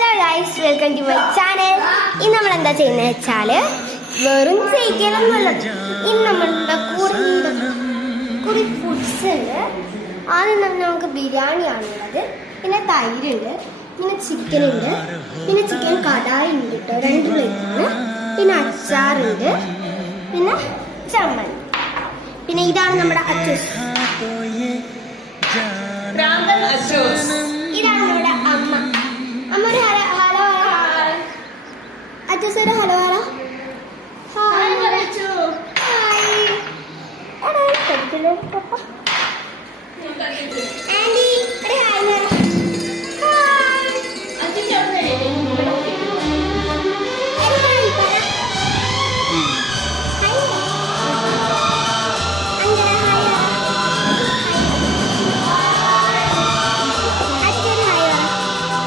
Hello guys, welcome to my channel. ഇന്ന് നമ്മൾ എന്താ ചെയ്യുന്നത് വെച്ചാൽ വെറും ചെയ്യിക്കലൊന്നുമല്ല. ഇന്ന് നമ്മളുടെ കുറി ഫുഡ്സ് ഉണ്ട്. ആദ്യം തന്നെ നമുക്ക് ബിരിയാണിയാണുള്ളത്, പിന്നെ തൈരുണ്ട്, പിന്നെ ചിക്കൻ ഉണ്ട്, പിന്നെ ചിക്കൻ കടായി ഉണ്ട് കേട്ടോ, 2 പ്ലേറ്റാണ്, പിന്നെ അച്ചാറുണ്ട്, പിന്നെ ചമ്മന്തി, പിന്നെ ഇതാണ് നമ്മുടെ അച്ചൂസ്.